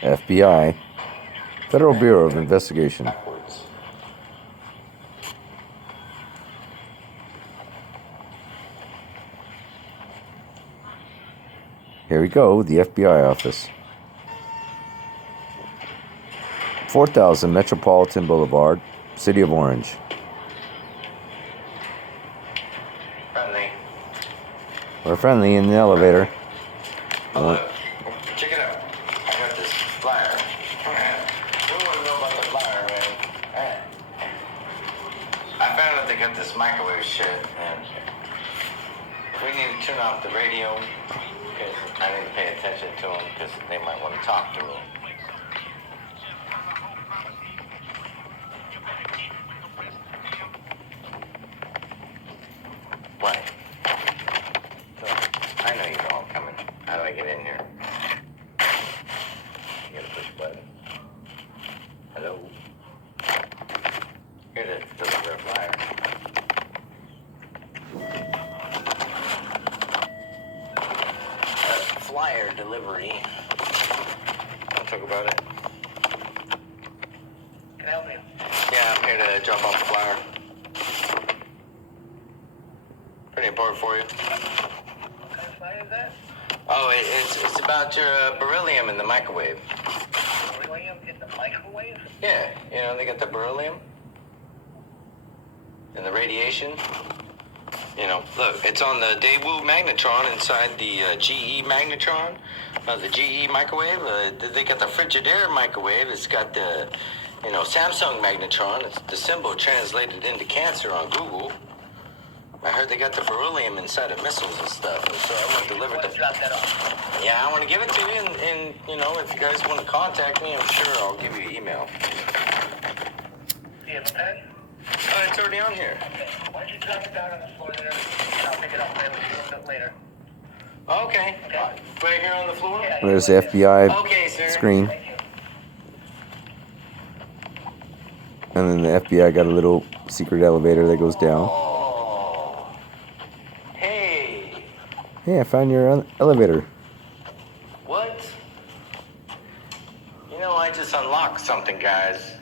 FBI, Federal Bureau of Investigation. Here we go, the FBI office. 4000 Metropolitan Boulevard, City of Orange. Friendly. We're friendly in the elevator. Hello. Check it out. I got this flyer. We want to know about the flyer, man. I found out they got this microwave shit, and we need to turn off the radio because I need to pay attention to them because they might want to talk to me. What? So, I know you're all coming. How do I get in here? You gotta push a button. Hello? Here to deliver a flyer. Flyer delivery. Want to talk about it? Can I help you? Yeah, I'm here to drop off the flyer. Pretty important for you. What kind of flyer is that? Oh, it's about your beryllium in the microwave. Beryllium in the microwave? Yeah, you know, they got the beryllium and the radiation. You know, look, it's on the Daewoo magnetron inside the GE magnetron, the GE microwave. They got the Frigidaire microwave. It's got the, you know, Samsung magnetron. It's the symbol translated into cancer on Google. I heard they got the beryllium inside of missiles and stuff, and so I want to deliver it. Drop that off. Yeah, I want to give it to you, and you know, if you guys want to contact me, I'm sure I'll give you an email. Do you have a pen? It's already on here. Okay. Why don't you drop it down on the floor there, and I'll pick it up later. Okay. Right here on the floor? Yeah, There's the FBI screen. And then the FBI got a little secret elevator that goes down. Oh. Hey. Hey, I found your elevator. What? You know, I just unlocked something, guys.